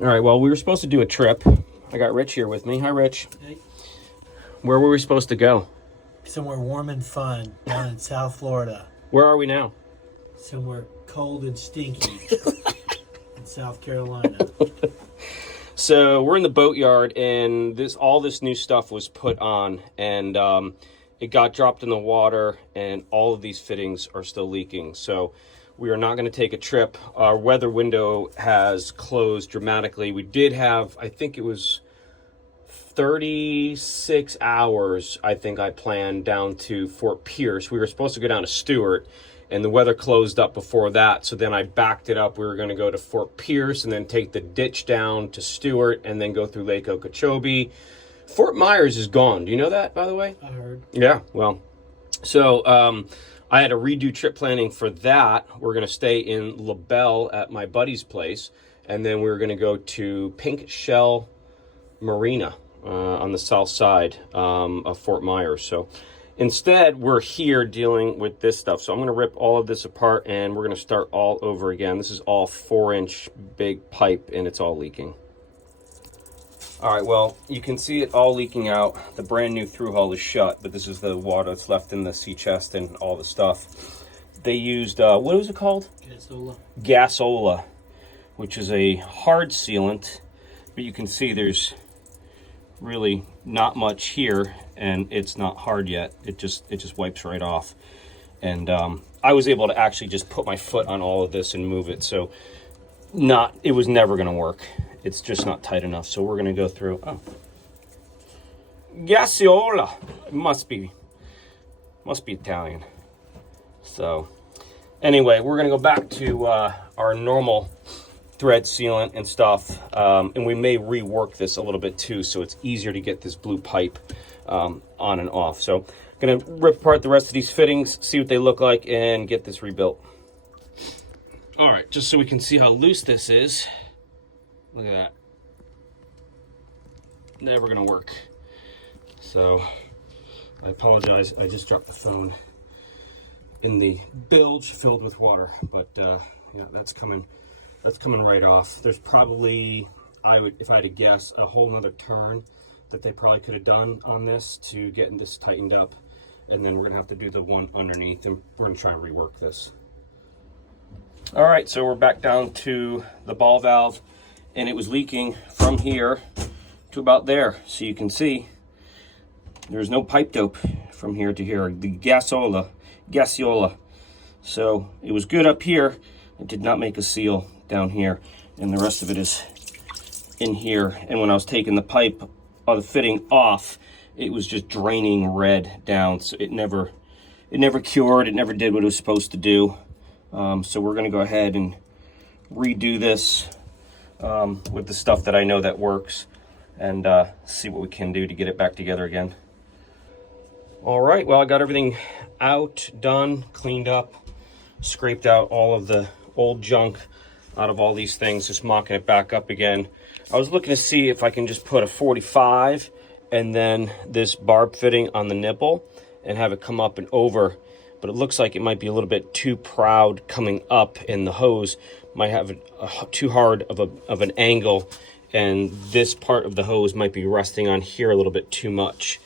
All right, well, we were supposed to do a trip. I got Rich here with me. Hi, Rich. Hey. Where were we supposed to go? Somewhere warm and fun down in South Florida. Where are we now? Somewhere cold and stinky in South Carolina. So we're in the boatyard, and all this new stuff was put on, and it got dropped in the water, and all of these fittings are still leaking. So we are not going to take a trip. Our weather window has closed dramatically. We did have, I think it was 36 hours, I think I planned, down to Fort Pierce. We were supposed to go down to Stewart, and the weather closed up before that, so then I backed it up. We were going to go to Fort Pierce and then take the ditch down to Stewart and then go through Lake Okeechobee. Fort Myers is gone. Do you know that, by the way? I heard. Yeah, well, so I had to redo trip planning for that. We're going to stay in LaBelle at my buddy's place, and then we were going to go to Pink Shell Marina on the south side of Fort Myers. So instead, we're here dealing with this stuff. So I'm going to rip all of this apart, and we're going to start all over again. This is all 4-inch big pipe, and it's all leaking. All right, well, you can see it all leaking out. The brand new through hull is shut, but this is the water that's left in the sea chest and all the stuff. They used, what was it called? Gasola, which is a hard sealant, but you can see there's really not much here, and it's not hard yet. It just wipes right off. And I was able to actually just put my foot on all of this and move it, so it was never going to work. It's just not tight enough. So we're going to go through Gasola. It must be Italian. So anyway, we're going to go back to our normal thread sealant and stuff, and we may rework this a little bit too, so it's easier to get this blue pipe on and off. So I'm going to rip apart the rest of these fittings, see what they look like, and get this rebuilt. All right, just so we can see how loose this is. Look at that. Never gonna work. So I apologize, I just dropped the phone in the bilge filled with water, but yeah, that's coming right off. There's probably, if I had to guess, a whole nother turn that they probably could have done on this to get this tightened up, and then we're gonna have to do the one underneath, and we're gonna try and rework this. All right, so we're back down to the ball valve, and it was leaking from here to about there. So you can see there's no pipe dope from here to here, the gasola. So it was good up here. It did not make a seal down here, and the rest of it is in here. And when I was taking the pipe or the fitting off, it was just draining red down. So it never cured. It never did what it was supposed to do. So we're going to go ahead and redo this with the stuff that I know that works, and see what we can do to get it back together again. All right, well, I got everything out, done, cleaned up, scraped out all of the old junk out of all these things, just mocking it back up again. I was looking to see if I can just put a 45 and then this barb fitting on the nipple and have it come up and over, but it looks like it might be a little bit too proud coming up, and the hose might have too hard of an angle, and this part of the hose might be resting on here a little bit too much.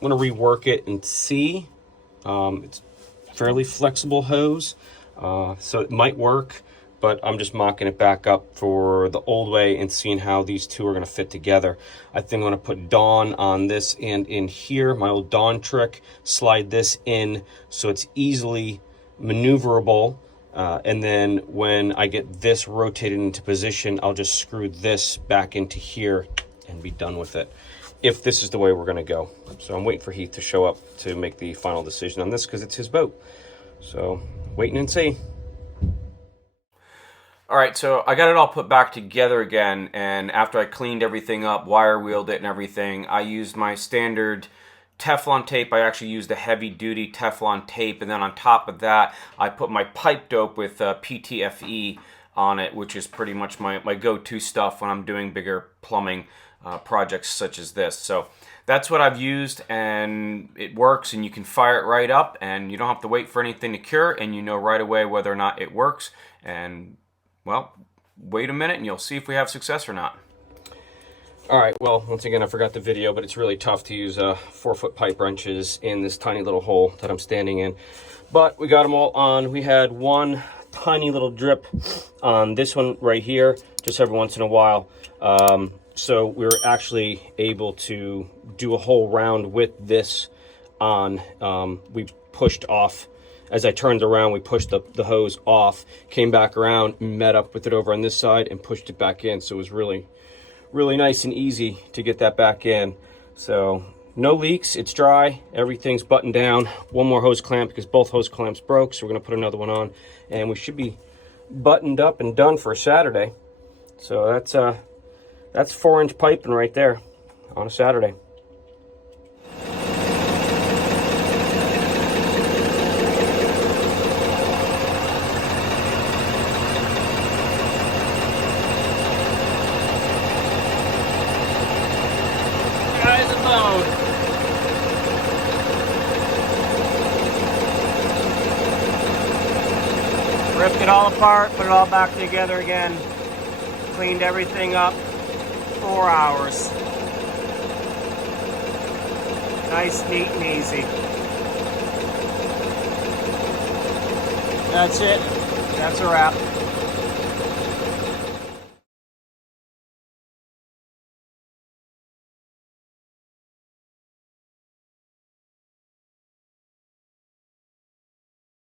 I'm going to rework it and see. It's fairly flexible hose, so it might work, but I'm just mocking it back up for the old way and seeing how these two are going to fit together. I think I'm going to put Dawn on this and in here, my old Dawn trick, slide this in so it's easily maneuverable, and then when I get this rotated into position, I'll just screw this back into here and be done with it, if this is the way we're going to go. So I'm waiting for Heath to show up to make the final decision on this, because it's his boat. So waiting and see. All right, so I got it all put back together again, and after I cleaned everything up, wire wheeled it and everything, I used my standard Teflon tape. I actually used a heavy-duty Teflon tape, and then on top of that, I put my pipe dope with PTFE on it, which is pretty much my go-to stuff when I'm doing bigger plumbing projects such as this. So that's what I've used, and it works, and you can fire it right up, and you don't have to wait for anything to cure, and you know right away whether or not it works. And well, wait a minute and you'll see if we have success or not. All right, well, once again, I forgot the video, but it's really tough to use 4-foot pipe wrenches in this tiny little hole that I'm standing in. But we got them all on. We had one tiny little drip on this one right here, just every once in a while. So we were actually able to do a whole round with this on. We pushed off. As I turned around, we pushed the hose off, came back around, met up with it over on this side, and pushed it back in. So it was really nice and easy to get that back in. So no leaks, it's dry, everything's buttoned down. One more hose clamp because both hose clamps broke, so we're gonna put another one on, and we should be buttoned up and done for Saturday. So that's 4-inch piping right there on a Saturday. Ripped it all apart, put it all back together again, cleaned everything up, 4 hours. Nice, neat, and easy. That's it. That's a wrap.